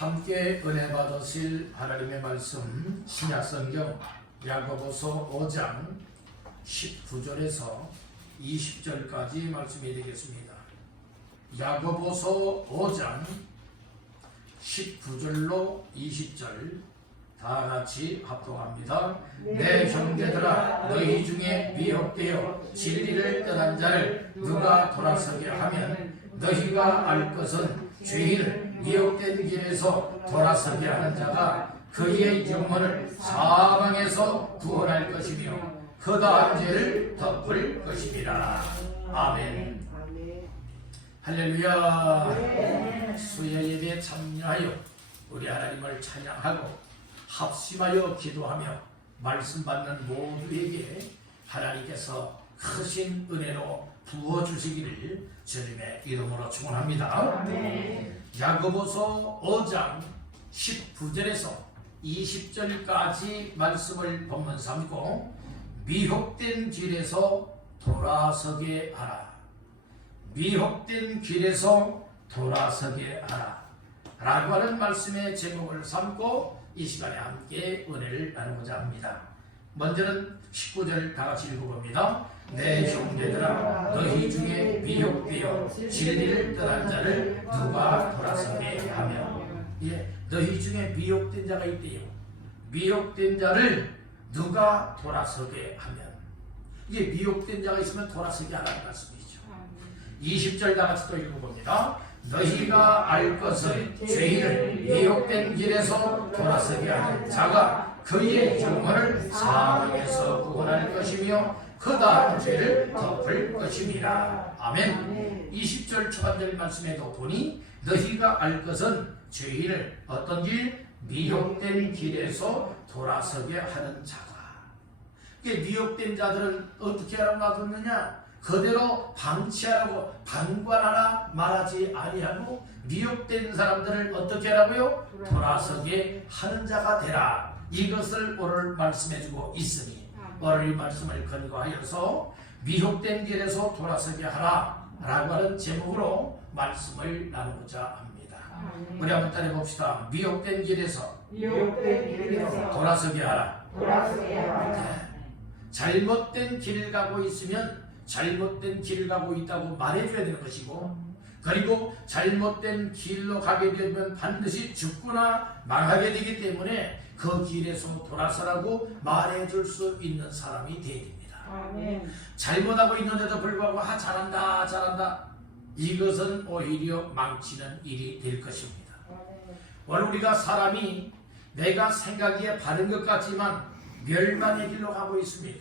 함께 은혜 받으실 하나님의 말씀 신약성경 야고보서 5장 19절에서 20절까지 말씀이 되겠습니다. 야고보서 5장 19절로 20절 다 같이 합독합니다. 내 형제들아, 너희 중에 미혹되어 진리를 떠난 자를 누가 돌아서게 하면 너희가 알 것은 죄인을 미혹된 길에서 돌아서게 하는 자가 그의 영혼을 사망에서 구원할 것이며 그다음 죄를 덮을 것이니라. 아멘. 할렐루야. 수요 예배에 참여하여 우리 하나님을 찬양하고 합심하여 기도하며 말씀 받는 모두에게 하나님께서 크신 은혜로 부어주시기를 주님의 이름으로 축원합니다. 야고보서 5장 19절에서 20절까지 말씀을 본문 삼고 미혹된 길에서 돌아서게 하라. 미혹된 길에서 돌아서게 하라 라고 하는 말씀의 제목을 삼고 이 시간에 함께 은혜를 나누고자 합니다. 먼저는 19절 다 같이 읽어봅니다. 내 형제들아, 너희 중에 미혹되어 진리를 떠난 자를 누가 돌아서게 하며. 너희 중에 미혹된 자가 있대요. 미혹된 자를 누가 돌아서게 하면. 이게 미혹된 자가 있으면 돌아서게 하라는 말씀이죠. 20절 다 같이 또 읽어봅니다. 너희가 알 것은 죄인을 미혹된 길에서 돌아서게 하는 자가 그의 영혼을 사망에서 구원할 것이며 그 다음 죄를 덮을 것이니라. 아멘. 20절 초반절 말씀에도 보니 너희가 알 것은 죄인을 어떤 길? 미혹된 길에서 돌아서게 하는 자가. 이게 미혹된 자들은 어떻게 하라고 놔뒀느냐? 그대로 방치하라고, 방관하라 말하지 아니하고 미혹된 사람들을 어떻게 하라고요? 돌아서게 하는 자가 되라. 이것을 오늘 말씀해주고 있으니 오늘 이 말씀을 근거하여서 미혹된 길에서 돌아서게 하라 라고 하는 제목으로 말씀을 나누고자 합니다. 우리 한번 따라해봅시다. 미혹된 길에서 돌아서게 하라. 잘못된 길을 가고 있으면 잘못된 길을 가고 있다고 말해줘야 되는 것이고, 그리고 잘못된 길로 가게 되면 반드시 죽거나 망하게 되기 때문에 그 길에서 돌아서라고 말해줄 수 있는 사람이 되어야 됩니다. 아멘. 잘못하고 있는데도 불구하고 잘한다 이것은 오히려 망치는 일이 될 것입니다. 오늘 우리가 사람이 내가 생각하기에 바른 것 같지만 멸망의 길로 가고 있습니다.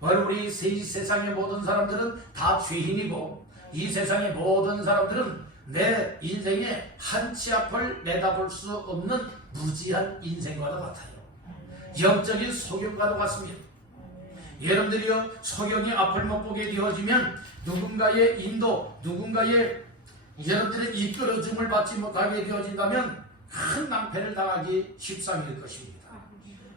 오늘 우리 세상의 모든 사람들은 다 죄인이고 이 세상의 모든 사람들은 내 인생의 한 치 앞을 내다볼 수 없는 무지한 인생과도 같아요. 영적인 소경과도 같습니다. 여러분들이요, 소경이 앞을 못 보게 되어지면 누군가의 인도, 누군가의 여러분들의 이끌어줌을 받지 못하게 되어진다면 큰 낭패를 당하기 십상일 것입니다.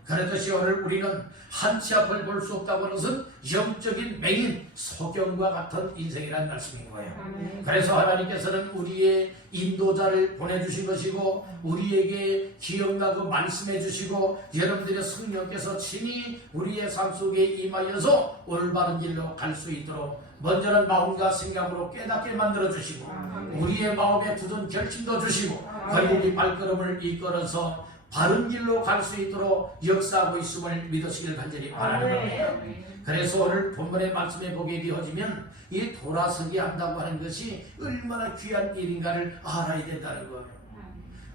그렇듯이 오늘 우리는 한 치 앞을 볼 수 없다고 하는 것은 영적인 맹인 소경과 같은 인생이라는 말씀인 거예요. 그래서 하나님께서는 우리의 인도자를 보내주신 것이고 우리에게 기억나고 말씀해 주시고 여러분들의 성령께서 친히 우리의 삶 속에 임하여서 올바른 길로 갈 수 있도록 먼저는 마음과 생각으로 깨닫게 만들어 주시고 우리의 마음에 굳은 결심도 주시고 우리 발걸음을 이끌어서 바른 길로 갈 수 있도록 역사하고 있음을 믿으시길 간절히 바라는 겁니다. 그래서 오늘 본문의 말씀에 보게 되어지면 이 돌아서게 한다고 하는 것이 얼마나 귀한 일인가를 알아야 된다는 거예요.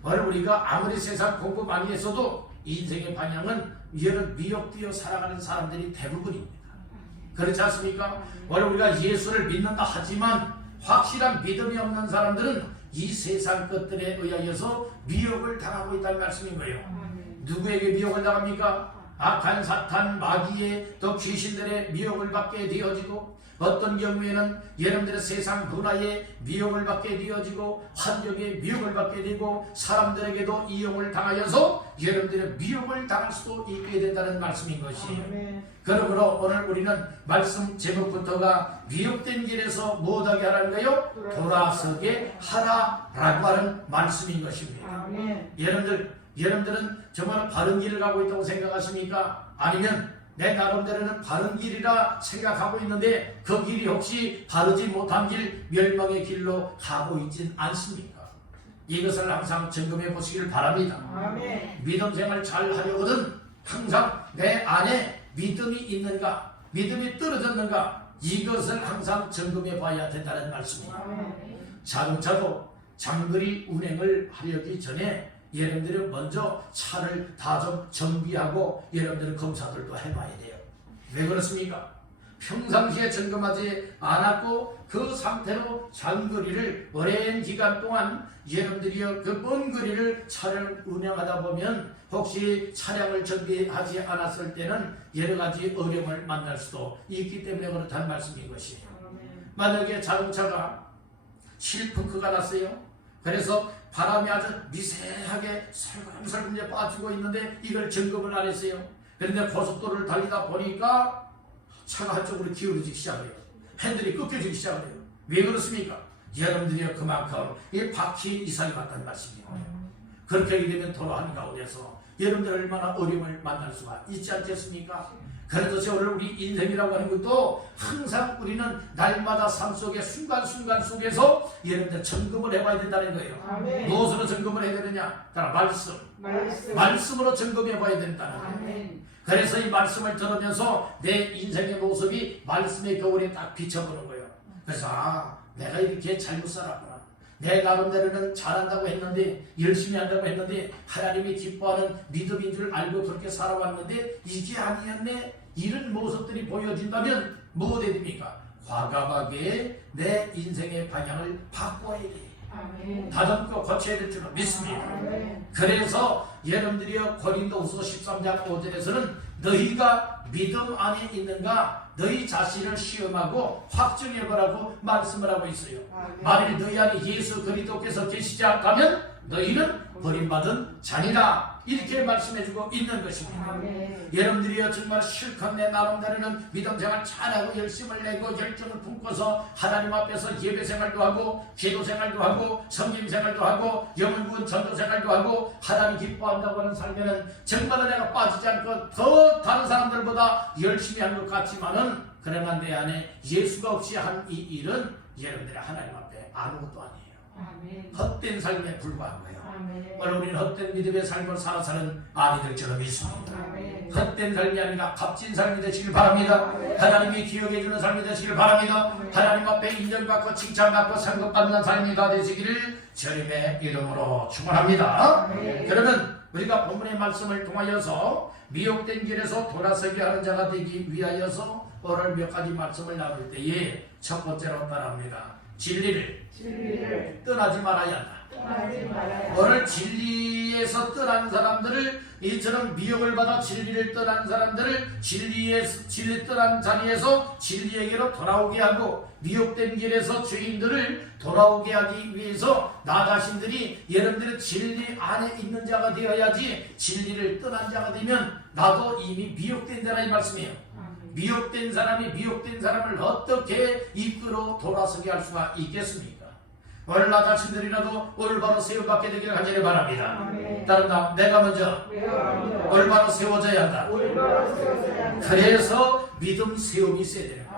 오늘 우리가 아무리 세상 공부 많이 했어도 인생의 방향은 여러 미혹되어 살아가는 사람들이 대부분입니다. 그렇지 않습니까? 오늘 우리가 예수를 믿는다 하지만 확실한 믿음이 없는 사람들은 이 세상 것들에 의하여서 미혹을 당하고 있다는 말씀인 거예요. 누구에게 미혹을 당합니까? 악한 사탄, 마귀의 또 귀신들의 미혹을 받게 되어지고 어떤 경우에는 여러분들의 세상 문화에 미혹을 받게 되어지고 환경에 미혹을 받게 되고 사람들에게도 이용을 당하여서 여러분들의 미혹을 당할 수도 있게 된다는 말씀인 것이에요. 그러므로 오늘 우리는 말씀 제목부터가 미혹된 길에서 못하게 하라는 거요? 돌아서게 하라라고 하는 말씀인 것입니다. 여러분들은 정말 바른 길을 가고 있다고 생각하십니까? 아니면 내 나름대로는 바른 길이라 생각하고 있는데 그 길이 혹시 바르지 못한 길, 멸망의 길로 가고 있진 않습니까? 이것을 항상 점검해 보시길 바랍니다. 믿음 생활 잘 하려거든 항상 내 안에 믿음이 있는가, 믿음이 떨어졌는가, 이것을 항상 점검해 봐야 된다는 말씀입니다. 자동차도 장거리 운행을 하려기 전에 여러분들은 먼저 차를 다 좀 정비하고 여러분들은 검사들도 해봐야 돼요. 왜 그렇습니까? 평상시에 점검하지 않았고 그 상태로 장거리를 오랜 기간 동안 여러분들이 그 먼 거리를 차를 운행하다 보면 혹시 차량을 정비하지 않았을 때는 여러 가지 어려움을 만날 수도 있기 때문에 그렇다는 말씀인 것이에요. 만약에 자동차가 실펑크가 났어요. 그래서 바람이 아주 미세하게 설금설금 이제 빠지고 있는데 이걸 점검을 안 했어요. 그런데 고속도로를 달리다 보니까 차가 한쪽으로 기울어지기 시작해요. 핸들이 꺾여지기 시작해요. 왜 그렇습니까? 여러분들이 그만큼 이 바퀴 이상이 맞다는 말씀이에요. 그렇게 하게 되면 도로 한가운데서 여러분들 얼마나 어려움을 만날 수가 있지 않겠습니까? 그래서 오늘 우리 인생이라고 하는 것도 항상 우리는 날마다 삶 속에 순간순간 속에서 여러분들 점검을 해봐야 된다는 거예요. 무엇으로 점검을 해야 되느냐? 따라 말씀으로 점검해 봐야 된다는 거예요. 그래서 이 말씀을 들으면서 내 인생의 모습이 말씀의 거울에 딱 비춰보는 거예요. 그래서 내가 이렇게 잘못 살았구나. 내 나름대로는 잘한다고 했는데 열심히 한다고 했는데 하나님이 기뻐하는 믿음인 줄 알고 그렇게 살아왔는데 이게 아니었네. 이런 모습들이 보여진다면 뭐 해야 됩니까? 과감하게 내 인생의 방향을 바꿔야 돼요. 다듬고 고쳐야 될 줄로 믿습니다. 그래서 여러분들이요 고린도후서 13장 5절에서는 너희가 믿음 안에 있는가 너희 자신을 시험하고 확증해보라고 말씀을 하고 있어요. 만일 너희 안에 예수 그리스도께서 계시지 않다면 너희는 버림받은 자니라 이렇게 말씀해주고 있는 것입니다. 여러분들이요 정말 실컷 내 나름대로는 믿음생활 잘하고 열심을 내고 열정을 품고서 하나님 앞에서 예배생활도 하고 기도생활도 하고 성김생활도 하고 영혼구원 전도생활도 하고 하나님 기뻐한다고 하는 삶에는 정말 내가 빠지지 않고 더 다른 사람들보다 열심히 한 것 같지만은 그러나 내 안에 예수가 없이 한 이 일은 여러분들이 하나님 앞에 아무것도 아니에요. 헛된 삶에 불과한 거예요. 오늘 우리는 헛된 믿음의 삶을 살아서는 아니 될 줄로 믿습니다. 헛된 삶이 아니라 값진 삶이 되시길 바랍니다. 하나님이 기억해 주는 삶이 되시길 바랍니다. 하나님 앞에 인정받고 칭찬받고 상급받는 삶이 다 되시기를 주님의 이름으로 축원합니다. 그러면 우리가 본문의 말씀을 통하여서 미혹된 길에서 돌아서게 하는 자가 되기 위하여서 오늘 몇 가지 말씀을 나눌 때에 첫 번째로 따라합니다. 진리를 떠나지 말아야 한다. 오늘 진리에서 떠난 사람들을 이처럼 미혹을 받아 진리를 떠난 사람들을 진리 떠난 자리에서 진리에게로 돌아오게 하고 미혹된 길에서 죄인들을 돌아오게 하기 위해서 나 자신들이 여러분들의 진리 안에 있는 자가 되어야지 진리를 떠난 자가 되면 나도 이미 미혹된 자라 이 말씀이에요. 미혹된 사람이 미혹된 사람을 어떻게 이끌어 돌아서게 할 수가 있겠습니까? 오늘 나 자신들이라도 올바로 세움받게 되기를 간절히 바랍니다. 따른다. 내가 먼저 올바로 세워져야 한다. 그래서 믿음 세움이 있어야 돼요.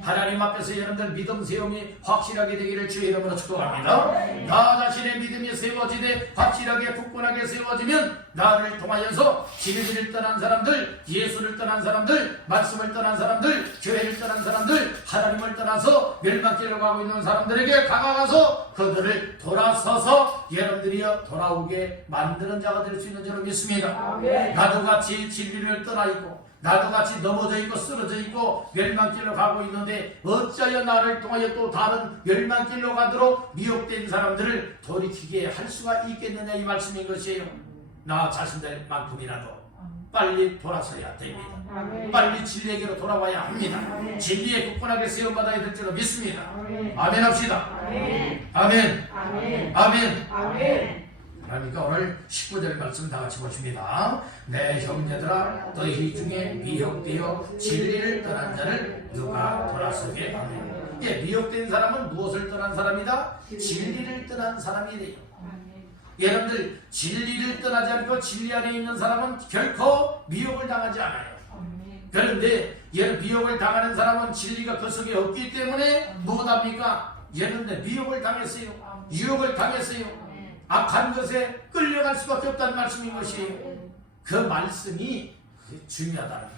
하나님 앞에서 여러분들 믿음 세움이 확실하게 되기를 주의 이름으로 축복합니다. 나 자신의 믿음이 세워지되 확실하게 굳건하게 세워지면 나를 통하여서 진리를 떠난 사람들, 예수를 떠난 사람들, 말씀을 떠난 사람들, 교회를 떠난 사람들, 하나님을 떠나서 멸망길로 가고 있는 사람들에게 다가가서 그들을 돌아서서 여러분들이 돌아오게 만드는 자가 될 수 있는 줄로 믿습니다. 나도 같이 진리를 떠나 있고 나도 같이 넘어져 있고 쓰러져 있고 멸망길로 가고 있는데 어찌하여 나를 통하여 또 다른 멸망길로 가도록 미혹된 사람들을 돌이키게 할 수가 있겠느냐 이 말씀인 것이에요. 나 자신들만큼이라도 빨리 돌아서야 됩니다. 빨리 진리에게로 돌아와야 합니다. 진리에 굳건하게 세움받아야 될 줄로 믿습니다. 아멘 합시다. 아멘. 아멘. 그러니까 오늘 19절 말씀 다 같이 보십니다. 내 형제들아 너희 중에 미혹되어 진리를 떠난 자를 누가 돌아서게 하느냐. 미혹된 사람은 무엇을 떠난 사람이다? 진리를 떠난 사람이래요. 여러분들 진리를 떠나지 않고 진리 안에 있는 사람은 결코 미혹을 당하지 않아요. 그런데 미혹을 당하는 사람은 진리가 그 속에 없기 때문에 무엇합니까? 여러분들 미혹을 당했어요. 유혹을 당했어요. 악한 것에 끌려갈 수밖에 없다는 말씀인 것이에요. 그 말씀이 중요하다는 거예요.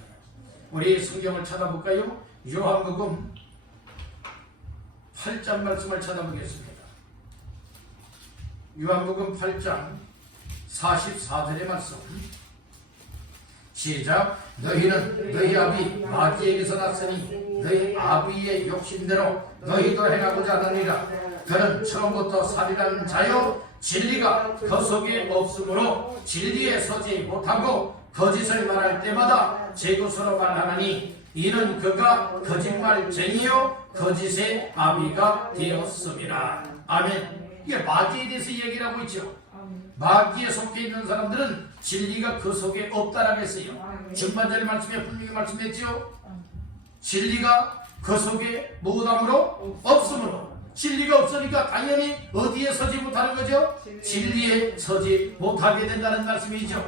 우리 성경을 찾아볼까요? 요한복음 8장 말씀을 찾아보겠습니다. 요한복음 8장 44절의 말씀 시작. 너희는 너희 아비 마귀에게서 났으니 너희 아비의 욕심대로 너희도 행하고자 하느니라. 그는 처음부터 살이라는 자요 진리가 그 속에 없으므로 진리에 서지 못하고 거짓을 말할 때마다 제 것으로 말하나니 이는 그가 거짓말쟁이요 거짓의 아비가 되었습니다. 아멘. 이게 마귀에 대해서 얘기를 하고 있죠. 마귀에 속해 있는 사람들은 진리가 그 속에 없다라고 했어요. 전반절 말씀에 분명히 말씀했죠. 진리가 그 속에 무엇함으로? 없으므로. 진리가 없으니까 당연히 어디에 서지 못하는 거죠? 진리에 서지 못하게 된다는 말씀이죠.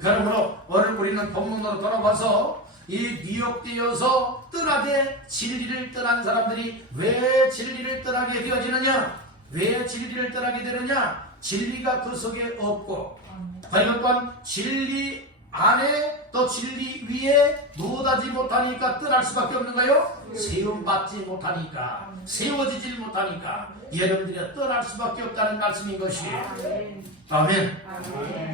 그러므로 오늘 우리는 본문으로 돌아와서 이 미혹되어서 떠나게 진리를 떠난 사람들이 왜 진리를 떠나게 되어지느냐? 왜 진리를 떠나게 되느냐? 진리가 그 속에 없고 그리고 또한 진리 안에 또 진리 위에 무엇하지 못하니까 떠날 수밖에 없는가요? 세움받지 못하니까 세워지질 못하니까 여러분들이 떠날 수밖에 없다는 말씀인 것이에요. 아멘.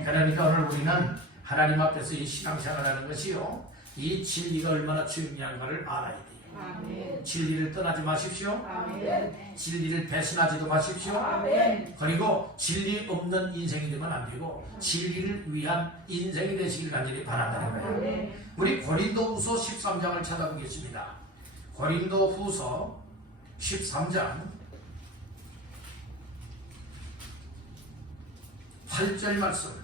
그러니까 오늘 우리는 하나님 앞에서 이 신앙생활하는 것이요 이 진리가 얼마나 중요한가를 알아야 돼요. 아멘. 진리를 떠나지 마십시오. 아멘. 진리를 배신하지도 마십시오. 아멘. 그리고 진리 없는 인생이 되면 안 되고 진리를 위한 인생이 되시길 간절히 바란다는 거예요. 아멘. 우리 고린도후서 13장을 찾아보겠습니다. 고린도후서 13장 8절 말씀.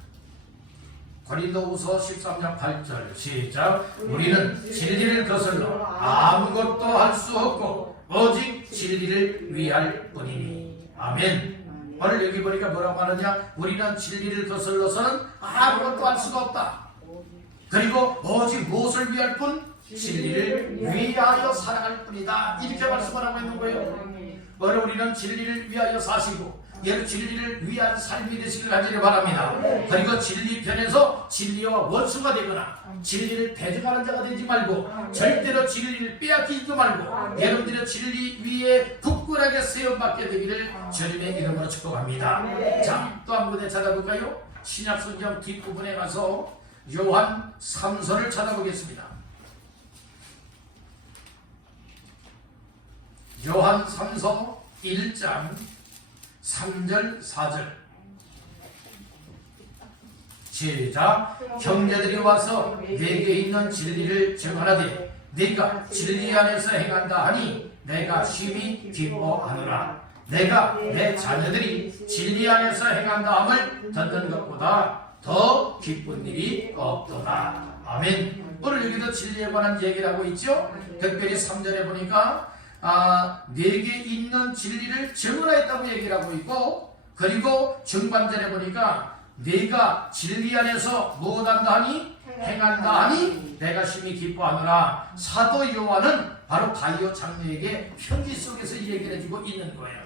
고린도후서 13장 8절 시작. 우리는 진리를 거슬러 아무것도 할 수 없고 오직 진리를 위할 뿐이니. 아멘. 오늘 여기 보니까 뭐라고 하느냐? 우리는 진리를 거슬러서는 아무것도 할 수가 없다. 그리고 오직 무엇을 위할 뿐? 진리를 위하여 살아갈 뿐이다. 이렇게 말씀을 하고 있는 거예요. 오늘 우리는 진리를 위하여 사시고 진리를 위한 삶이 되시길 간절히 바랍니다. 그리고 진리 편에서 진리와 원수가 되거나 진리를 대적하는 자가 되지 말고 절대로 진리를 빼앗기지도 말고 여러분들의 진리 위에 굳건하게 세움받게 되기를 주님의 이름으로 축복합니다. 자, 또 한 군데 찾아볼까요? 신약성경 뒷부분에 가서 요한 3서를 찾아보겠습니다. 요한 3서 1장 3절 4절 시작. 형제들이 와서 내게 있는 진리를 증언하되 네가 진리 안에서 행한다 하니 내가 심히 기뻐하노라. 내가 내 자녀들이 진리 안에서 행한다 함을 듣는 것보다 더 기쁜 일이 없도다. 아멘. 오늘 여기도 진리에 관한 얘기를 하고 있죠. 특별히 3절에 보니까 내게 있는 진리를 증언하였다고 얘기를 하고 있고, 그리고 중반절에 보니까 내가 진리 안에서 무엇한다 하니? 행한다 하니 내가 심히 기뻐하노라. 사도 요한은 바로 가이오 장로에게 편지 속에서 이 얘기를 해주고 있는 거예요.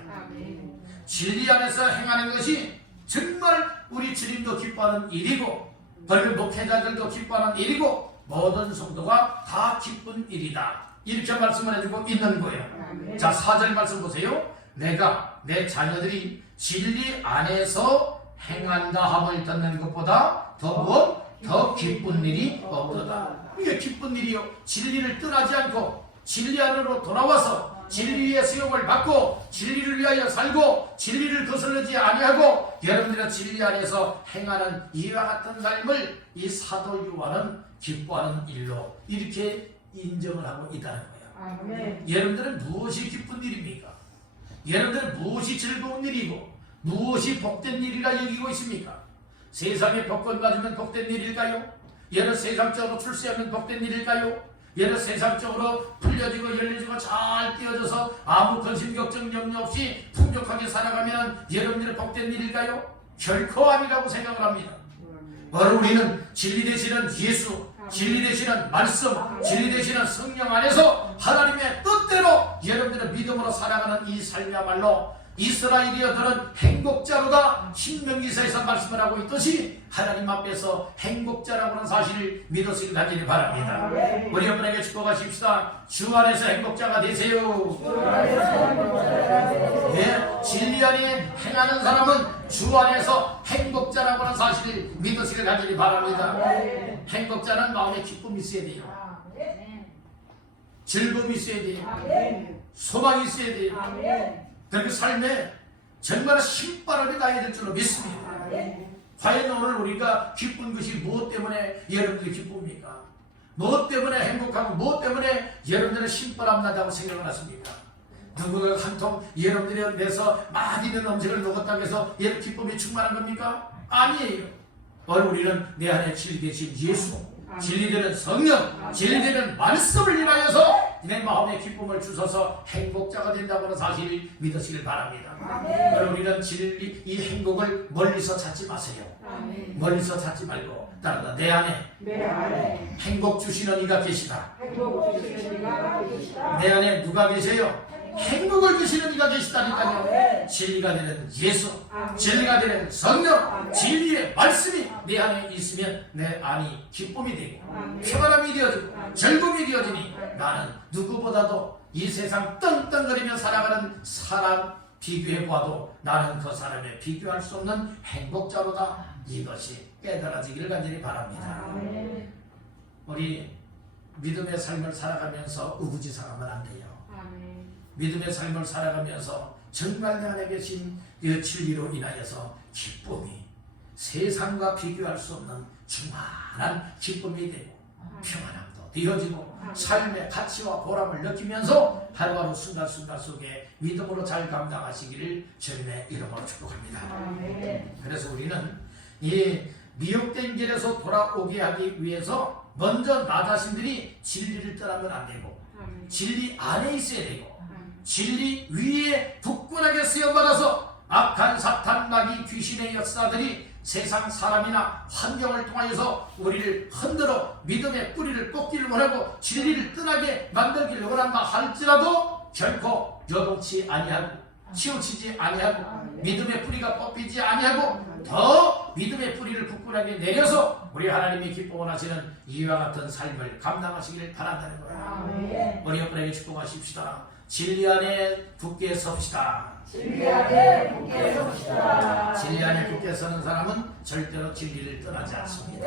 진리 안에서 행하는 것이 정말 우리 주님도 기뻐하는 일이고, 그리고 목회자들도 기뻐하는 일이고, 모든 성도가 다 기쁜 일이다. 이렇게 말씀을 해주고 있는 거예요. 자, 4절 말씀 보세요. 내가 내 자녀들이 진리 안에서 행한다 함을 듣는 것보다 더 무엇? 더 기쁜 일이 없도다. 이게 기쁜 일이요. 진리를 떠나지 않고 진리 안으로 돌아와서 진리의 수용을 받고 진리를 위하여 살고 진리를 거슬르지 아니하고 여러분들의 진리 안에서 행하는 이와 같은 삶을 이 사도 요한은 기뻐하는 일로 이렇게 인정을 하고 있다는 거예요. 아멘. 여러분들은 무엇이 기쁜 일입니까? 여러분들은 무엇이 즐거운 일이고 무엇이 복된 일이라 여기고 있습니까? 세상에 복권 받으면 복된 일일까요? 여러 세상적으로 출세하면 복된 일일까요? 여러 세상적으로 풀려지고 열려지고 잘 띄어져서 아무 근심 걱정 염려 없이 풍족하게 살아가면 여러분들의 복된 일일까요? 결코 아니라고 생각을 합니다. 바로 우리는 진리 되시는 예수, 진리 되시는 말씀, 진리 되시는 성령 안에서 하나님의 뜻대로 여러분들의 믿음으로 살아가는 이 삶이야말로 이스라엘이어들은 행복자로다. 신명기서에서 말씀을 하고 있듯이 하나님 앞에서 행복자라고 하는 사실을 믿으시기 하기를 바랍니다. 우리 여러분에게 축복하십시다. 주 안에서 행복자가 되세요. 네, 진리 안에 행하는 사람은 주 안에서 행복자라고 하는 사실을 믿으시기 하기를 바랍니다. 행복자는 마음에 기쁨이 있어야 돼요. 즐거움이 있어야 돼요. 소망이 있어야 돼요. 그 삶에 정말 신바람이 나야 될 줄로 믿습니다. 과연 오늘 우리가 기쁜 것이 무엇 때문에 여러분들이 기쁩니까? 무엇 때문에 행복하고 무엇 때문에 여러분들은 신바람 나다고 생각을 하십니까? 누구가 한 통 여러분들이 내서 맛있는 음식을 먹었다고 해서 여러분 기쁨이 충만한 겁니까? 아니에요. 오늘 우리는 내 안에 진리 되신 예수, 진리되는 성령, 진리되는 말씀을 인하여서 내 마음에 기쁨을 주셔서 행복자가 된다고 하는 사실을 믿으시길 바랍니다. 오늘 우리는 진리, 이 행복을 멀리서 찾지 마세요. 멀리서 찾지 말고 따라다 내 안에 행복 주시는 이가 계시다. 내 안에 누가 계세요? 행복을 주시는 이가 계시다니까요. 진리가 되는 예수, 진리가 되는 성령, 진리의 말씀이 내 안에 있으면 내 안이 기쁨이 되고 평안함이 되어지고 즐거움이 되어지니 나는 누구보다도 이 세상 떵떵거리며 살아가는 사람 비교해봐도 나는 그 사람에 비교할 수 없는 행복자로다. 이것이 깨달아지기를 간절히 바랍니다. 우리 믿음의 삶을 살아가면서 우부지상하면 안 돼요. 믿음의 삶을 살아가면서 정말 내 안에 계신 이 진리로 인하여서 기쁨이 세상과 비교할 수 없는 충만한 기쁨이 되고 평안함도 되어지고 삶의 가치와 보람을 느끼면서 하루하루 순간순간 속에 믿음으로 잘 감당하시기를 주님의 이름으로 축복합니다. 그래서 우리는 이 미혹된 길에서 돌아오게 하기 위해서 먼저 나 자신들이 진리를 떠나면 안 되고 진리 안에 있어야 되고 진리 위에 굳건하게 쓰여받아서 악한 사탄 마귀 귀신의 역사들이 세상 사람이나 환경을 통하여서 우리를 흔들어 믿음의 뿌리를 꽂기를 원하고 진리를 떠나게 만들기를 원한다 할지라도 결코 요동치 아니하고 치우치지 아니하고 믿음의 뿌리가 뽑히지 아니하고 더 믿음의 뿌리를 굳건하게 내려서 우리 하나님이 기뻐하시는 이와 같은 삶을 감당하시기를 바란다는 거예요. 우리 여러분에게 축복하십시다. 진리 안에 굳게 섭시다. 진리 안에 굳게 섭시다. 진리 안에 굳게 서는 사람은 절대로 진리를 떠나지 않습니다.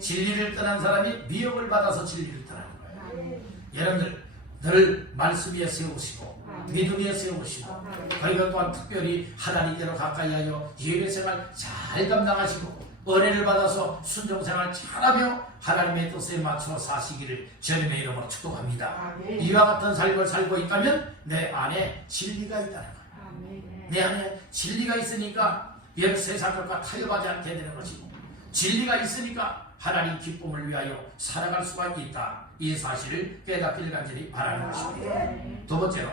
진리를 떠난 사람이 미혹을 받아서 진리를 떠나는 거예요. 여러분들 늘 말씀 위에 세우시고 믿음 위에 세우시고 그리고 또한 특별히 하나님께로 가까이하여 예배생활 잘 감당하시고 은혜를 받아서 순종생활 잘하며 하나님의 뜻에 맞춰 사시기를 주님의 이름으로 축복합니다. 이와 같은 삶을 살고 있다면 내 안에 진리가 있다는 거예요. 내 안에 진리가 있으니까 열 세상 것과 타협하지 않게 되는 것이고 진리가 있으니까 하나님 기쁨을 위하여 살아갈 수가 있다. 이 사실을 깨닫기를 간절히 바라는 것입니다. 두 번째로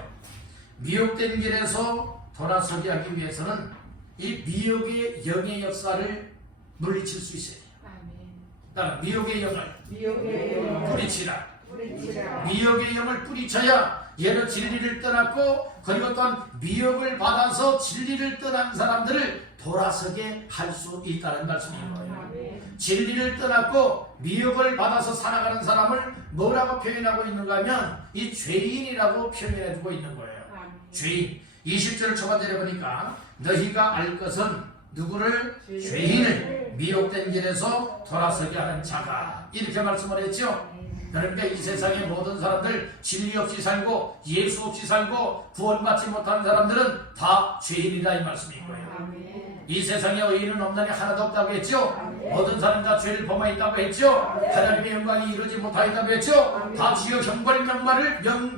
미혹된 길에서 돌아서게 하기 위해서는 이 미혹의 영의 역사를 물리칠 수 있어야 돼요. 따라 미혹의 영을 뿌리치라. 미혹의 영을 뿌리쳐야 얘는 진리를 떠났고 그리고 또한 미혹을 받아서 진리를 떠난 사람들을 돌아서게 할 수 있다는 말씀인 거예요. 진리를 떠났고 미혹을 받아서 살아가는 사람을 뭐라고 표현하고 있는가 하면 이 죄인이라고 표현해주고 있는 거예요. 죄인. 20절 초반절에 보니까 너희가 알 것은 누구를? 죄인을 미혹된 길에서 돌아서게 하는 자가 이렇게 말씀을 했죠. 그러니까 이 세상의 모든 사람들 진리 없이 살고 예수 없이 살고 구원받지 못하는 사람들은 다 죄인이다 이 말씀인 거예요. 이 세상에 의인은 없나니 하나도 없다고 했죠. 모든 사람 다 죄를 범하였다고 했죠. 하나님의 영광이 이루지 못하였다고 했죠. 다 지어 형벌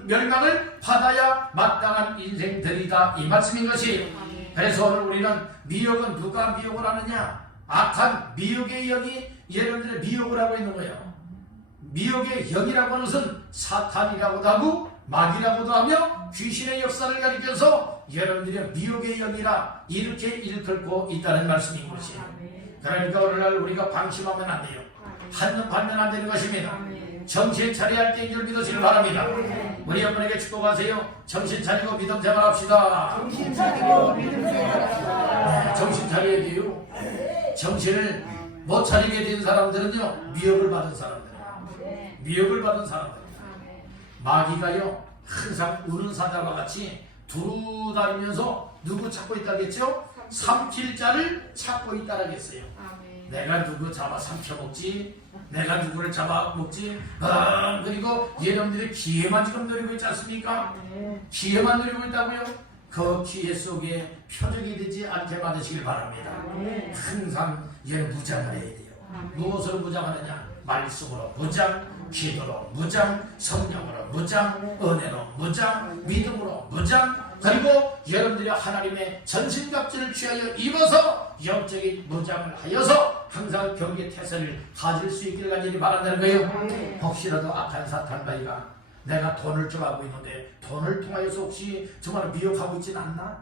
멸망을 받아야 마땅한 인생들이다 이 말씀인 것이. 그래서 오늘 우리는 미혹은 누가 미혹을 하느냐? 악한 미혹의 영이 여러분들의 미혹을 하고 있는 거예요. 미혹의 영이라고 하는 것은 사탄이라고도 하고 마귀라고도 하며 귀신의 역사를 가리켜서 여러분들이 미혹의 영이라 이렇게 일컬고 있다는 말씀인 것이에요. 그러니까 오늘날 우리가 방심하면 안 돼요. 한눈 팔면 안 되는 것입니다. 정신 차려야 할 때인 줄 믿으시길 바랍니다. 우리 어머니에게 축복하세요. 정신 차리고 믿음 생활합시다. 정신 차리고 믿음 생활합시다. 정신 차려야 돼요. 정신을 못 차리게 된 사람들은요, 미혹을 받은 사람들이에요. 미혹을 받은 사람들. 마귀가요 항상 우는 사자와 같이 두루 다니면서 누구 찾고 있다겠죠? 삼킬 자를 찾고 있다라겠어요. 내가 누구 잡아 삼켜먹지, 내가 누구를 잡아먹지. 그리고 여러분들이 기회만 지금 누리고 있지 않습니까? 기회만 누리고 있다고요? 그 기회 속에 표적이 되지 않게 받으시길 바랍니다. 항상 여러분 무장을 해야 돼요. 무엇으로 무장하느냐? 말씀으로 무장, 기도로 무장, 성령으로 무장, 은혜로 무장, 믿음으로 무장, 그리고 여러분들이 하나님의 전신갑주를 취하여 입어서 영적인 무장을 하여서 항상 경계 태세를 가질 수 있기를 간절히 바란다는 거예요. 혹시라도 악한 사탄바이가 내가 돈을 좋아하고 있는데 돈을 통하여서 혹시 정말 미혹하고 있진 않나?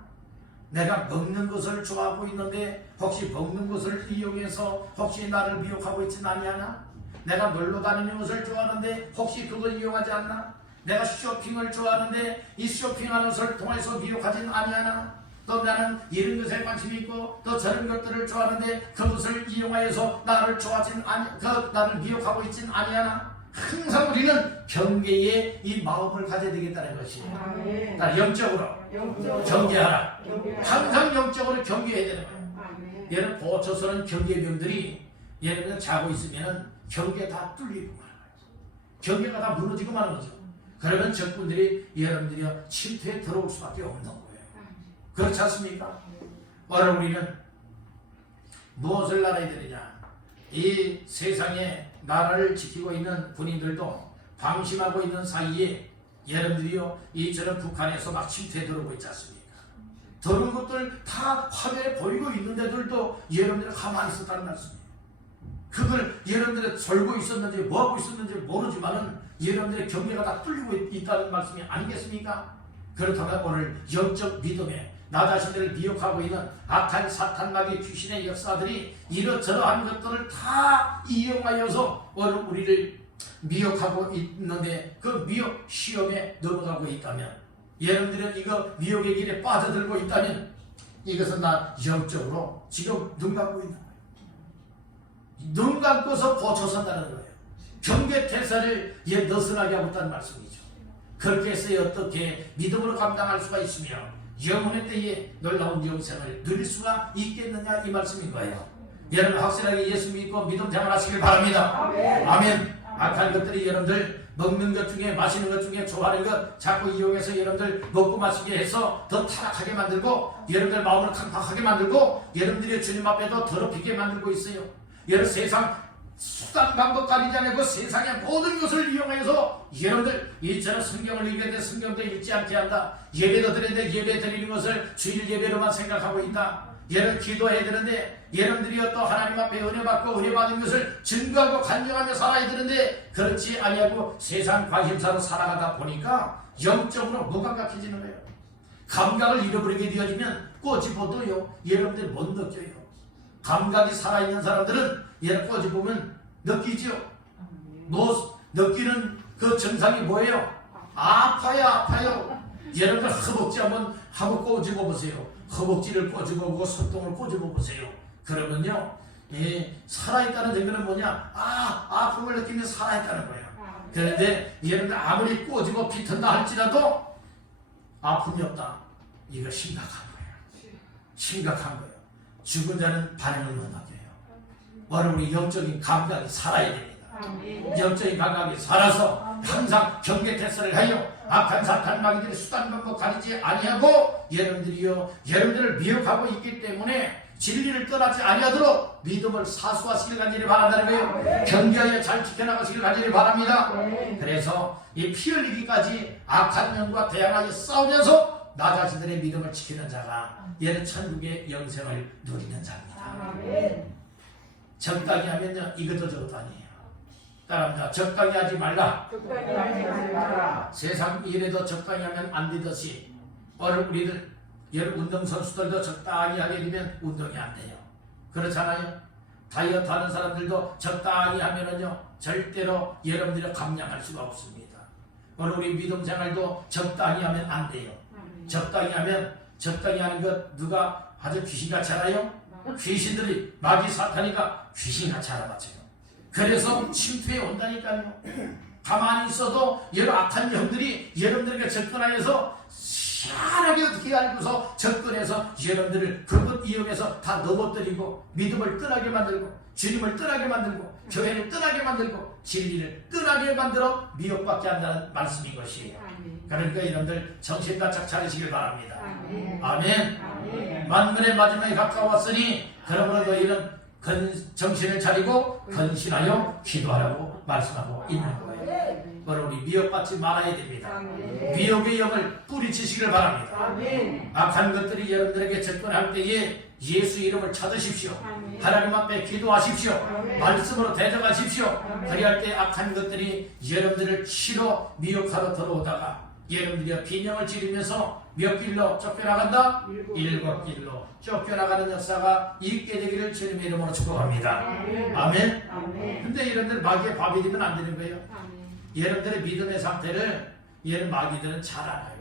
내가 먹는 것을 좋아하고 있는데 혹시 먹는 것을 이용해서 혹시 나를 미혹하고 있진 아니하나? 내가 놀러 다니는 것을 좋아하는데 혹시 그걸 이용하지 않나? 내가 쇼핑을 좋아하는데 이 쇼핑하는 것을 통해서 미혹하진 아니하나? 또 나는 이런 것에 관심이 있고 또 저런 것들을 좋아하는데 그것을 이용하여서 나를 좋아하진 나를 미혹하고 있진 아니하나? 항상 우리는 경계에 이 마음을 가져야 되겠다는 것이에요. 영적으로 경계하라. 항상 영적으로 경계해야 되는 거예요. 얘는 고쳐서는 경계병들이 얘네들 자고 있으면 경계 다 뚫리고 말아요. 경계가 다 무너지고 마는 거죠. 그러면 적군들이 여러분들이 침투에 들어올 수밖에 없는 거예요. 그렇지 않습니까? 오늘 우리는 무엇을 알아야 되느냐? 이 세상에 나라를 지키고 있는 군인들도 방심하고 있는 사이에 여러분들이요 이처럼 북한에서 막 침투에 들어오고 있지 않습니까? 들어온 것들 다 화면에 보이고 있는데들도 여러분들이 가만히 있었다는 말씀이에요. 그걸 여러분들이 졸고 있었는지 뭐하고 있었는지 모르지만은 여러분들의 경계가 다 뚫리고 있다는 말씀이 아니겠습니까? 그렇다면 오늘 영적 믿음에 나 자신들을 미혹하고 있는 악한 사탄 마귀 귀신의 역사들이 이러저러한 것들을 다 이용하여서 오늘 우리를 미혹하고 있는데 그 미혹 시험에 넘어가고 있다면 여러분들은 이거 미혹의 길에 빠져들고 있다면 이것은 나 영적으로 지금 눈 감고 있는 거예요. 눈 감고서 고쳐선다는 거예요. 경계 태세를 느슨하게 하고 있다는 말씀이죠. 그렇게 해서 어떻게 믿음으로 감당할 수가 있으며 영혼의 때에 놀라운 영생을 누릴 수가 있겠느냐 이 말씀인 거예요. 여러분 확실하게 예수 믿고 믿음 생활하시길 바랍니다. 아멘. 악한 것들이 여러분들 먹는 것 중에 마시는 것 중에 좋아하는 것 자꾸 이용해서 여러분들 먹고 마시게 해서 더 타락하게 만들고 여러분들 마음을 강팍하게 만들고 여러분들이 주님 앞에도 더럽히게 만들고 있어요. 여러분 세상 수단 방법 가리지 않고 세상의 모든 것을 이용해서 여러분들 이처럼 성경을 읽는데 성경도 읽지 않게 한다. 예배도 드리는데 예배 드리는 것을 주일 예배로만 생각하고 있다. 여러분 기도해야 되는데 여러분들이 또 하나님 앞에 은혜 받고 은혜 받은 것을 증거하고 간증하며 살아야 되는데 그렇지 아니하고 세상 관심사로 살아가다 보니까 영적으로 무감각해지는 거예요. 감각을 잃어버리게 되어지면 꼬집어도요 여러분들 못 느껴요. 감각이 살아있는 사람들은 얘를 꼬집으면 느끼죠. 느끼는 그 증상이 뭐예요? 아파요. 여러분들 허벅지 한번 하고 꼬집어 보세요. 허벅지를 꼬집어 보고 손등을 꼬집어 보세요. 그러면요 살아있다는 증거는 뭐냐? 아픔을 느끼면 살아있다는 거예요. 그런데 여러분들 아무리 꼬집어 비튼다 할지라도 아픔이 없다. 이거 심각한 거예요. 죽은 자는 반응을 못 하게 해요. 오늘 우리 영적인 감각이 살아야 됩니다. 영적인 감각이 살아서 항상 경계태세를 하여 악한 사탄 마귀들의 수단 방법 가리지 아니하고 여러분들을 미혹하고 있기 때문에 진리를 떠나지 아니하도록 믿음을 사수하시길 간절히 바란다는 거예요. 경계하여 잘 지켜나가시길 간절히 바랍니다. 그래서 이 피 흘리기까지 악한 영과 대항하여 싸우면서 나 자신들의 믿음을 지키는 자가 얘는 천국의 영생을 누리는 자입니다. 적당히 하면요 이것도 저것도 아니에요. 따라합니다. 적당히 하지 말라. 세상 일에도 적당히 하면 안 되듯이 우리들 여러분 운동선수들도 적당히 하게 되면 운동이 안 돼요. 그렇잖아요. 다이어트 하는 사람들도 적당히 하면은요 절대로 여러분들이 감량할 수가 없습니다. 오늘 우리 믿음 생활도 적당히 하면 안 돼요. 적당히 하는 것 누가 아주 귀신같이 알아요? 귀신들이 마귀 사탄이가 귀신같이 알아맞혀요. 그래서 침투해 온다니까요. 가만히 있어도 여러 악한 영들이 여러분들에게 접근하여서 희한하게 어떻게 알고서 접근해서 여러분들을 그것 이용해서 다 넘어뜨리고 믿음을 떠나게 만들고 주님을 떠나게 만들고 교회를 떠나게 만들고 진리를 떠나게 만들어 미혹받게 한다는 말씀인 것이에요. 그러니까 여러분들 정신 바짝 차리시길 바랍니다. 아멘. 만물의 마지막에 가까웠으니 그러므로 이런 정신을 차리고 건신하여 기도하라고 말씀하고 있는 거예요. 바로 우리 미혹받지 말아야 됩니다. 미혹의 영을 뿌리치시길 바랍니다. 악한 것들이 여러분들에게 접근할 때에 예수 이름을 찾으십시오. 하나님 앞에 기도하십시오. 말씀으로 대적하십시오. 그리할 때 악한 것들이 여러분들을 치러 미혹하러 들어오다가 여러분들이 비명을 지르면서 몇 길로 쫓겨나간다? 7길로 쫓겨나가는 역사가 있게 되기를 주님의 이름으로 축복합니다. 아멘. 근데 여러분들 마귀의 밥이 되면 안 되는 거예요. 여러분들의 믿음의 상태를 마귀들은 잘 알아요.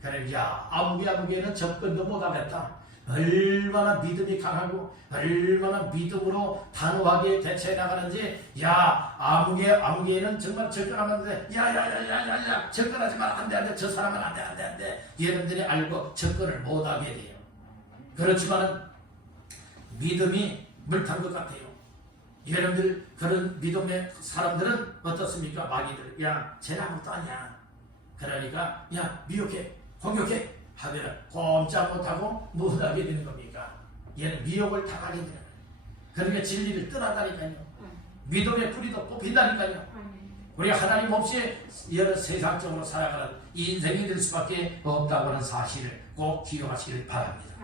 그래, 야 아무개는 접근도 못하겠다. 얼마나 믿음이 강하고 얼마나 믿음으로 단호하게 대처해 나가는지. 야 아무개는 정말 접근하는데 야야야야야야 접근하지 마. 안돼 저 사람은 안돼 여러분들이 알고 접근을 못하게 돼요. 그렇지만은 믿음이 물탄 것 같아요. 여러분들 그런 믿음의 사람들은 어떻습니까? 마귀들 야 쟤는 아무것도 아니야. 그러니까 야 미혹해 공격해 하면 꼼짝 못하고 못하게 되는 겁니까? 얘는 미혹을 당하게 되는 거예요. 그러니까 진리를 떠나다니까요. 믿음의 뿌리도 뽑힌다니까요. 우리 하나님 없이 여러 세상적으로 살아가는 인생이 될 수밖에 없다고 하는 사실을 꼭 기억하시길 바랍니다.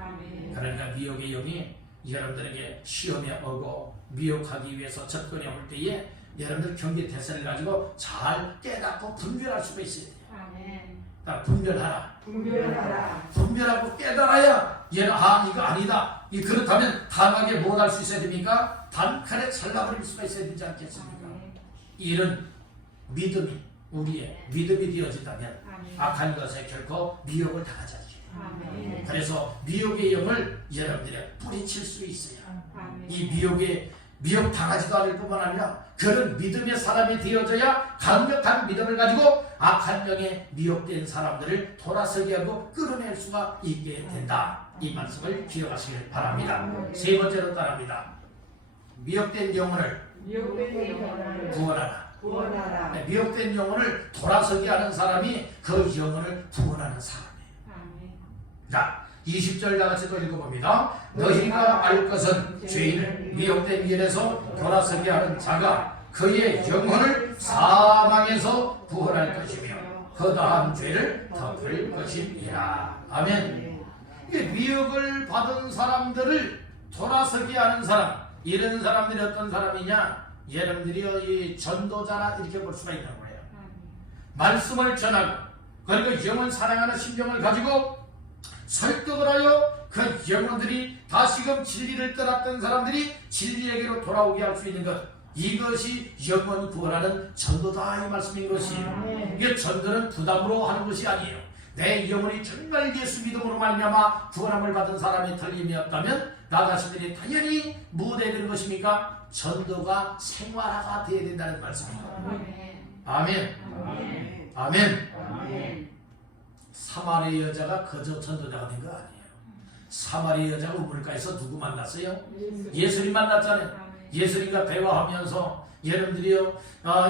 그러니까 미혹의 영이 여러분들에게 시험에 오고 미혹하기 위해서 접근해 올 때에 여러분들 경계태세를 가지고 잘 깨닫고 분별할 수가 있어야 돼요. 분별하고 깨달아야 얘는 이거 아니다. 그렇다면 당하게 뭘 할 수 있어야 됩니까? 단칼에 잘라버릴 수가 있어야 되지 않겠습니까? 이런 믿음이 우리의 믿음이 되어진다면 악한 것에 결코 미혹을 당하지 않습니다. 그래서 미혹의 영을 여러분들이 뿌리칠 수 있어요. 이 미혹 당하지도 않을 뿐만 아니라 그런 믿음의 사람이 되어져야 강력한 믿음을 가지고 악한 영에 미혹된 사람들을 돌아서게 하고 끌어낼 수가 있게 된다. 이 말씀을 기억하시길 바랍니다. 세 번째로 따라합니다. 미혹된 영혼을 구원하라. 미혹된 영혼을 돌아서게 하는 사람이 그 영혼을 구원하는 사람이에요. 자, 20절 다같이 또 읽어봅니다. 너희가 알 것은 죄인을 미혹된 길에서 돌아서게 하는 자가 그의 영혼을 사망에서 구원할 것이며 그 다음 죄를 덮을 것이니라. 아멘. 미혹을 받은 사람들을 돌아서게 하는 사람, 이런 사람들이 어떤 사람이냐? 여러분들이 이 전도자라 이렇게 볼 수가 있는 거예요. 말씀을 전하고 그리고 영을 사랑하는 심정을 가지고 설득을 하여 그 영혼들이 다시금 진리를 떠났던 사람들이 진리에게로 돌아오게 할 수 있는 것, 이것이 영혼 구원하는 전도다 이 말씀인 것이에요. 이게 전도는 부담으로 하는 것이 아니에요. 내 영혼이 정말 예수 믿음으로 말미암아 구원함을 받은 사람이 틀림이 없다면 나 자신들이 당연히 무엇해야 되는 것입니까? 전도가 생활화가 되어야 된다는 말씀입니다. 아멘. 아멘. 사마리아 여자가 거저 전도자가 된 거 아니에요. 사마리아 여자가 우물가에서 누구 만났어요? 예수님 만났잖아요. 예수님과 대화하면서 여러분들이요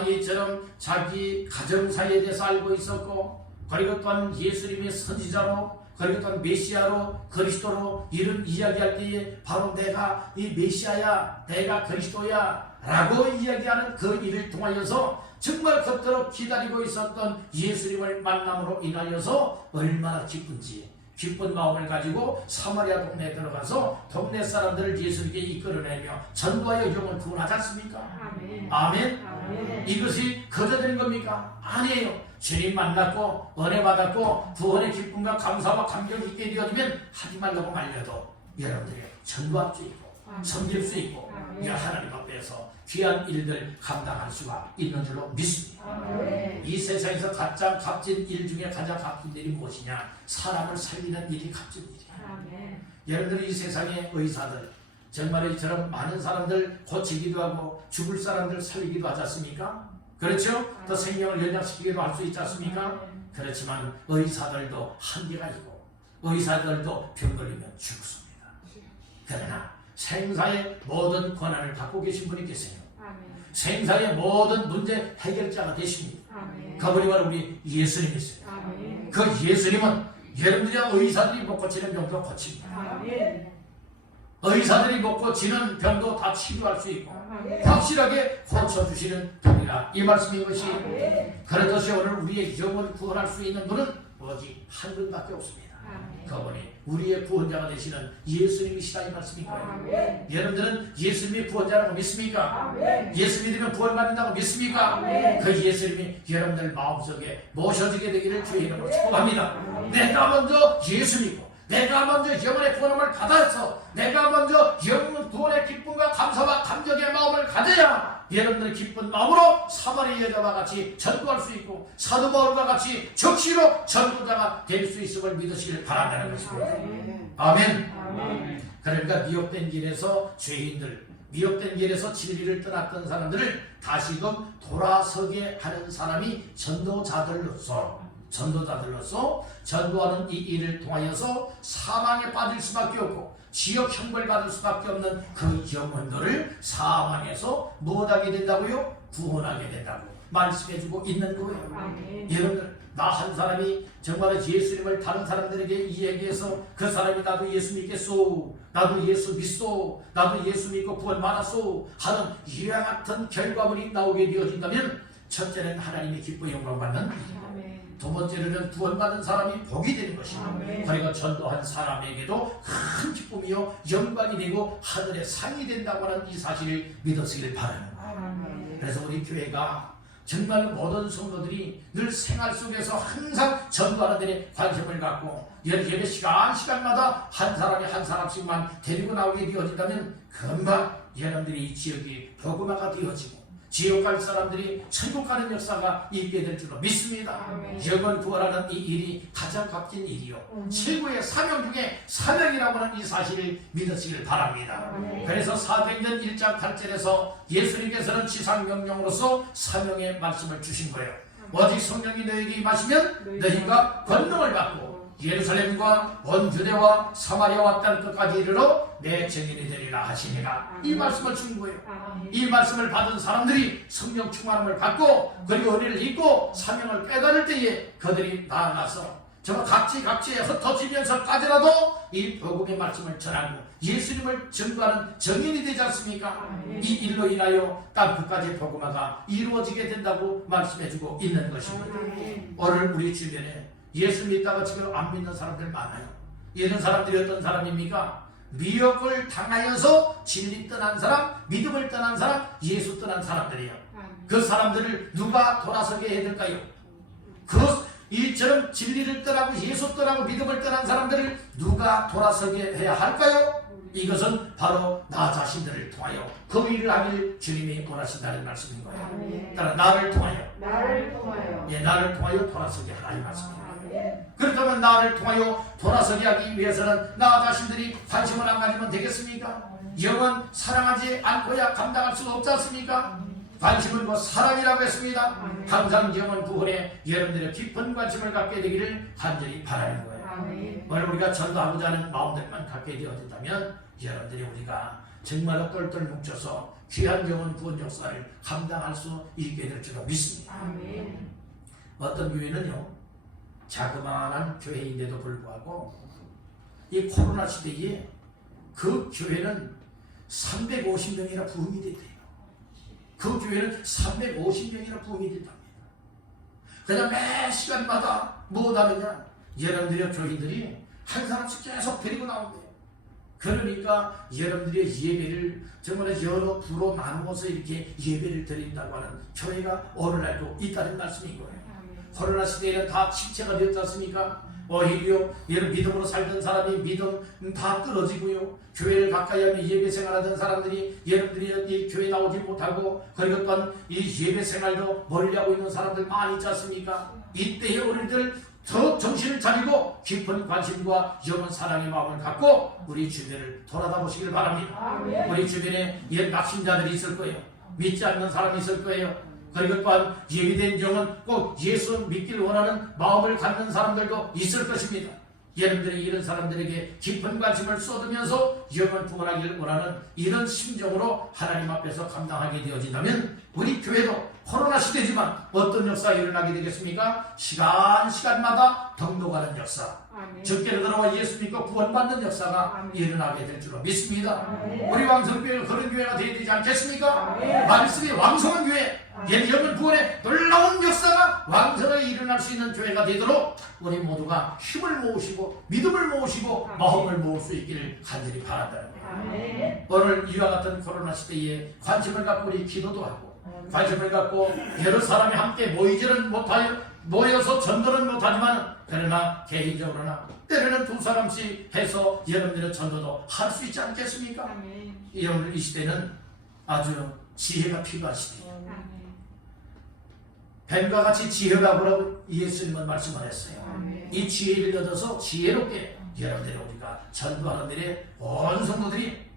이처럼 자기 가정사에 대해서 알고 있었고, 그리고 또한 예수님의 선지자로, 그리고 또한 메시아로, 그리스도로 이런 이야기할 때에 바로 내가 이 메시아야, 내가 그리스도야 라고 이야기하는 그 일을 통하여서 정말 그토록 기다리고 있었던 예수님을 만남으로 인하여서 얼마나 기쁜지, 기쁜 마음을 가지고 사마리아 동네에 들어가서 동네 사람들을 예수님께 이끌어내며 전도하여 영을 구원하지 않습니까? 아멘. 아멘. 아멘. 이것이 거저되는 겁니까? 아니에요. 주님 만났고 은혜 받았고 구원의 기쁨과 감사와 감격이 있게 되어지면 하지 말라고 말려도 여러분들이 전도할 수 있고 섬길 수 있고 하나님 앞에서 귀한 일들 감당할 수가 있는 줄로 믿습니다. 이 세상에서 가장 값진 일 중에 가장 값진 일이 무엇이냐? 사람을 살리는 일이 값진 일이야. 여러분들 이 세상의 의사들 정말 이처럼 많은 사람들 고치기도 하고 죽을 사람들 살리기도 하지 않습니까? 그렇죠? 또 생명을 연장시키기도 할 수 있지 않습니까? 그렇지만 의사들도 한계가 있고 의사들도 병 걸리면 죽습니다. 그러나 생사의 모든 권한을 갖고 계신 분이 계세요. 생사의 모든 문제 해결자가 되십니다. 그분이 바로 우리 예수님이세요. 그 예수님은 여러분들이 의사들이 못 고치는 병도 고칩니다. 의사들이 못 고치는 병도 다 치료할 수 있고 확실하게 고쳐주시는 분이라 이 말씀인 것이, 그렇듯이 오늘 우리의 영혼을 구원할 수 있는 분은 오직 한 분밖에 없습니다. 그분이 우리의 구원자가 되시는 예수님이시다 이 말씀인 거예요. 여러분들은 예수님이 구원자라고 믿습니까? 예수 믿으면 구원받는다고 믿습니까? 그 예수님이 여러분들 마음속에 모셔지게 되기를 주의 이름으로 축복합니다. 내가 먼저 예수 믿고 내가 먼저 영혼의 구원을 받아서 내가 먼저 영혼 구원의 기쁨과 감사와 감격의 마음을 가져야 여러분들의 기쁜 마음으로 사마리아 여자와 같이 전도할 수 있고 사도 바울과 같이 적시로 전도자가 될 수 있음을 믿으시길 바란다는 것입니다. 아멘. 그러니까 미혹된 길에서 죄인들, 미혹된 길에서 진리를 떠났던 사람들을 다시금 돌아서게 하는 사람이 전도자들로서 전도하는 이 일을 통하여서 사망에 빠질 수밖에 없고 지역 형벌 받을 수밖에 없는 그 영혼들을 사망에서 무엇하게 된다고요? 구원하게 된다고 말씀해주고 있는 거예요. 여러분들, 나 한 사람이 정말 예수님을 다른 사람들에게 이야기해서 그 사람이 나도 예수 믿겠소, 나도 예수 믿소, 나도 예수 믿고 구원 받았소 하는 이와 같은 결과물이 나오게 되어진다면 첫째는 하나님의 기뻐 영광 받는 일이고 두 번째로는 구원받은 사람이 복이 되는 것이고 그리고 전도한 사람에게도 큰 기쁨이요 영광이 되고 하늘의 상이 된다고 하는 이 사실을 믿으시길 바랍니다. 그래서 우리 교회가 정말 모든 성도들이 늘 생활 속에서 항상 전도하는 데 관심을 갖고 예배 시간마다 한 사람이 한 사람씩만 데리고 나오게 되어진다면 금방 여러분들이 이 지역이 복음화가 되어지고 지옥 갈 사람들이 천국 가는 역사가 있게 될 줄로 믿습니다. 영혼 구원하는 이 일이 가장 값진 일이요 최고의 사명 중에 사명이라고 하는 이 사실을 믿으시길 바랍니다. 그래서 사도행전 1장 8절에서 예수님께서는 지상명령으로서 사명의 말씀을 주신 거예요. 오직 성령이 너희에게 임하시면 너희가 권능을 받고 예루살렘과 온 유대와 사마리아와 땅 끝까지 이르러 내 증인이 되리라 하시니라. 이 말씀을 주는 거예요. 이 말씀을 받은 사람들이 성령 충만함을 받고 그리고 은혜를 입고 사명을 깨달을 때에 그들이 나아가서 정말 각지에 흩어지면서까지라도 이 복음의 말씀을 전하고 예수님을 증거하는 증인이 되지 않습니까? 이 일로 인하여 땅 끝까지 복음화가 이루어지게 된다고 말씀해주고 있는 것입니다. 오늘 우리 주변에 예수 믿다가 지금 안 믿는 사람들 많아요. 이런 사람들이 어떤 사람입니까? 미혹을 당하여서 진리 떠난 사람, 믿음을 떠난 사람, 예수 떠난 사람들이에요. 그 사람들을 누가 돌아서게 해야 될까요? 이처럼 진리를 떠나고 예수 떠나고 믿음을 떠난 사람들을 누가 돌아서게 해야 할까요? 이것은 바로 나 자신들을 통하여 그 일을 하길 주님이 원하신다는 말씀인 거예요. 따라 나를 통하여 나를 통하여 돌아서게 하라 이 말씀입니다. 그렇다면 나를 통하여 돌아서게 하기 위해서는 나 자신들이 관심을 안 가지면 되겠습니까? 영은 사랑하지 않고야 감당할 수가 없지 않습니까? 관심은 뭐 사랑이라고 했습니다. 항상 영혼 구원에 여러분들의 깊은 관심을 갖게 되기를 간절히 바라는 거예요. 아멘. 오늘 우리가 전도하고자 하는 마음들만 갖게 되어진다면 여러분들이 우리가 정말로 똘똘 뭉쳐서 귀한 영혼 구원 역사를 감당할 수 있게 될 줄로 믿습니다. 아멘. 어떤 교회는요, 자그마한 교회인데도 불구하고 이 코로나 시대에 그 교회는 350명이나 부흥이 됐대요. 그 교회는 350명이나 부흥이 됐답니다. 그냥 매 시간마다 뭐 하느냐, 여러분들의 교인들이 한 사람씩 계속 데리고 나온대요. 그러니까 여러분들의 예배를 정말 여러 부로 나누어서 이렇게 예배를 드린다고 하는 교회가 오늘날도 있다는 말씀인 거예요. 코로나 시대에는 다 침체가 되었지 않습니까? 오히려 이런 믿음으로 살던 사람이 믿음 다 끊어지고요. 교회를 가까이 하며 예배 생활하던 사람들이 여러분들이 이 교회 나오지 못하고, 그리고 또한 이 예배 생활도 멀리하고 있는 사람들 많이 있지 않습니까? 이때에 우리들 더 정신을 차리고 깊은 관심과 영원 사랑의 마음을 갖고 우리 주변을 돌아다 보시길 바랍니다. 우리 주변에 이런 낙심자들이 있을 거예요. 믿지 않는 사람이 있을 거예요. 그리고 또한 예비된 영은 꼭 예수 믿기를 원하는 마음을 갖는 사람들도 있을 것입니다. 여러분들이 이런 사람들에게 깊은 관심을 쏟으면서 영을 구원하기를 원하는 이런 심정으로 하나님 앞에서 감당하게 되어진다면 우리 교회도 코로나 시대지만 어떤 역사가 일어나게 되겠습니까? 시간마다 덕록하는 역사, 적게로 들어와 예수 믿고 구원받는 역사가 일어나게 될 줄로 믿습니다. 우리 왕성교회가 그런 교회가 되어야 되지 않겠습니까? 말씀이 왕성한 교회, 영을 구원에 놀라운 역사가 왕성하게 일어날 수 있는 교회가 되도록 우리 모두가 힘을 모으시고 믿음을 모으시고 마음을 모을 수 있기를 간절히 바란다는 거예요. 오늘 이와 같은 코로나 시대에 관심을 갖고 우리 기도도 하고 관심을 갖고 여러 사람이 함께 모여서 전도는 못하지만, 그러나 개인적으로나 때로는 두 사람씩 해서 여러분들의 전도도 할 수 있지 않겠습니까? 오늘 이 시대는 아주 지혜가 필요한 시대예요. 뱀과 같이 지혜라고 예수님은 말씀을 했어요. 이 지혜를 얻어서 지혜롭게 여러분들이 우리가 전도하는 데에 온 성도들이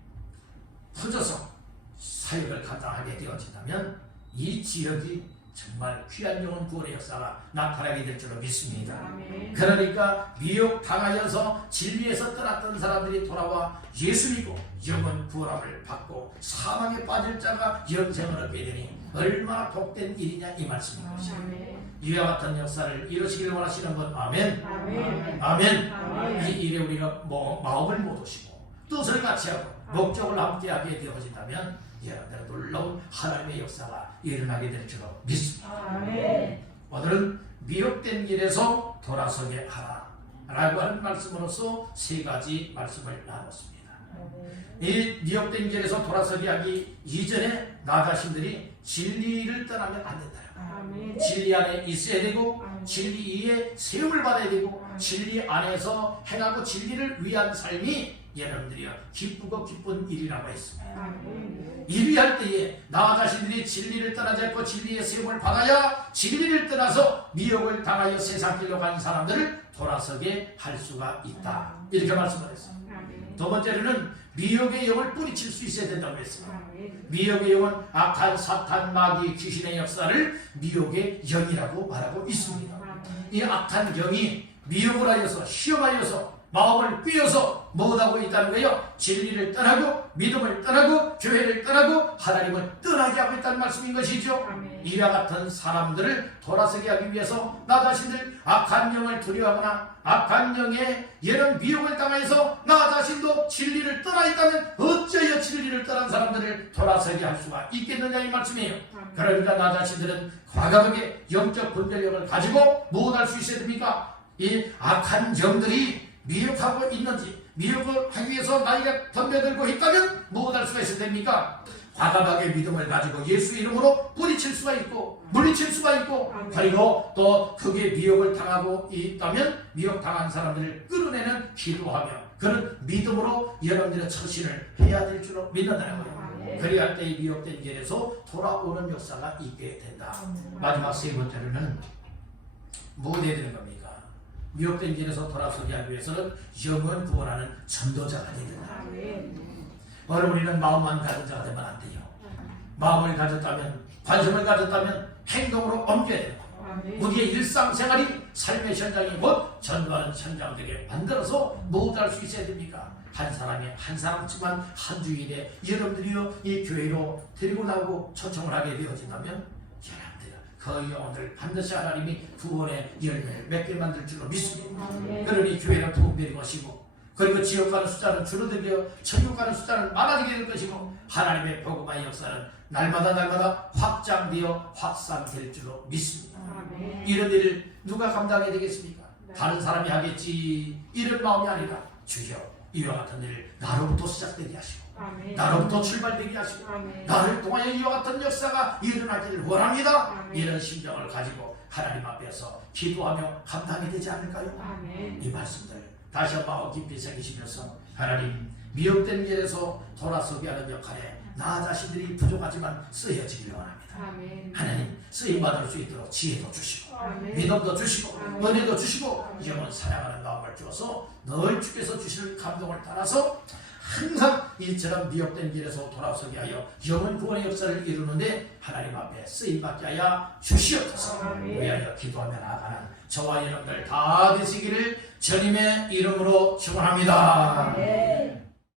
퍼져서 사역을 감당하게 되어진다면 이 지역이 정말 귀한 영혼 구원의 역사가 나타나게 될 줄로 믿습니다. 그러니까 미혹당하여서 진리에서 떠났던 사람들이 돌아와 예수 믿고 영혼 구원함을 받고 사망에 빠질 자가 영생을 얻게 되니 얼마나 복된 일이냐 이 말씀인 것입니다. 이와 같은 역사를 이루시기를 원하시는 분 아멘. 아멘. 이 일에 우리가 마음을 모두시고 뜻을 같이 하고 목적을 함께하게 되어진다면 여러분들은 놀라운 하나님의 역사가 일어나게 될 줄로 믿습니다. 오늘은 미혹된 길에서 돌아서게 하라 라고 하는 말씀으로서 세 가지 말씀을 나눴습니다. 이 미혹된 길에서 돌아서게 하기 이전에 나 자신들이 진리를 떠나면 안 된다. 진리 안에 있어야 되고 진리 위에 세움을 받아야 되고 진리 안에서 행하고 진리를 위한 삶이 여러분들이요 기쁘고 기쁜 일이라고 했습니다. 일을 할 때에 나 자신들이 진리를 떠나지 않고 진리의 세움을 받아야 진리를 떠나서 미혹을 당하여 세상 길로 간 사람들을 돌아서게 할 수가 있다. 이렇게 말씀을 했습니다. 두 번째로는 미혹의 영을 뿌리칠 수 있어야 된다고 했습니다. 미혹의 영은 악한 사탄, 마귀, 귀신의 역사를 미혹의 영이라고 말하고 있습니다. 이 악한 영이 미혹을 하여서 시험하여서 마음을 꿰어서 뭐하고 있다는 거예요? 진리를 떠나고 믿음을 떠나고 교회를 떠나고 하나님을 떠나게 하고 있다는 말씀인 것이죠. 이와 같은 사람들을 돌아서게 하기 위해서 나 자신들 악한 영을 두려워하거나 악한 영에 이런 미혹을 당해서 나 자신도 진리를 떠나 있다면 어찌하여 진리를 떠난 사람들을 돌아서게 할 수가 있겠느냐 이 말씀이에요. 그러니까 나 자신들은 과감하게 영적 분별력을 가지고 무엇할 수 있어야 됩니까? 이 악한 영들이 미혹하고 있는지, 미혹을 하기 위해서 나이가 덤벼들고 있다면 무엇할 수가 있어야 됩니까? 과감하게 믿음을 가지고 예수 이름으로 뿌리칠 수가 있고 물리칠 수가 있고, 그리고 또 그게 미혹을 당하고 있다면 미혹 당한 사람들을 끌어내는 기도하며 그런 믿음으로 여러분들의 처신을 해야 될 줄로 믿는다는 거예요. 그래야 할 때 이 미혹된 길에서 돌아오는 역사가 있게 된다. 마지막 세 번째로는 뭐 해야 되는 겁니까? 미혹된 길에서 돌아서게 하기 위해서는 영혼 구원하는 전도자가 되야 된다. 오늘 우리는 마음만 가진 자가 되면 안 돼요. 마음을 가졌다면, 관심을 가졌다면 행동으로 옮겨야 돼요. 우리의 일상생활이 삶의 현장이 곧 전도하는 현장들이 만들어서 모두할 수 있어야 됩니까? 한 사람이 한 사람쯤만 한 주일에 여러분들이요 이 교회로 데리고 나오고 초청을 하게 되어진다면 여러분들 그 영혼들 반드시 하나님이 구원의 열매를 맺게 만들 줄로 믿습니다. 그러니 교회는 도움되는 것이고 그리고 지옥 가는 숫자는 줄어들며 천국 가는 숫자는 많아지게 될 것이고 하나님의 복음의 역사는 날마다 확장되어 확산될 줄로 믿습니다. 이런 일을 누가 감당해야 되겠습니까? 다른 사람이 하겠지 이런 마음이 아니라 주여 이와 같은 일을 나로부터 시작되게 하시고 나로부터 출발되게 하시고 나를 통하여 이와 같은 역사가 일어나기를 원합니다. 이런 심정을 가지고 하나님 앞에서 기도하며 감당이 되지 않을까요? 이 말씀들 다시 한번 마음 깊이 새기시면서 하나님 미혹된 길에서 돌아서게 하는 역할에 나 자신들이 부족하지만 쓰여지길 원합니다. 하나님 쓰임받을 수 있도록 지혜도 주시고 믿음도 주시고 은혜도 주시고 영원 사랑하는 마음을 주어서 늘 주께서 주실 감동을 따라서 항상 이처럼 미혹된 길에서 돌아서게 하여 영원 구원의 역사를 이루는데 하나님 앞에 쓰임받게 하여 주시옵소서. 위하여 기도하며 나아가는 저와 여러분들 다 되시기를 주님의 이름으로 축원합니다.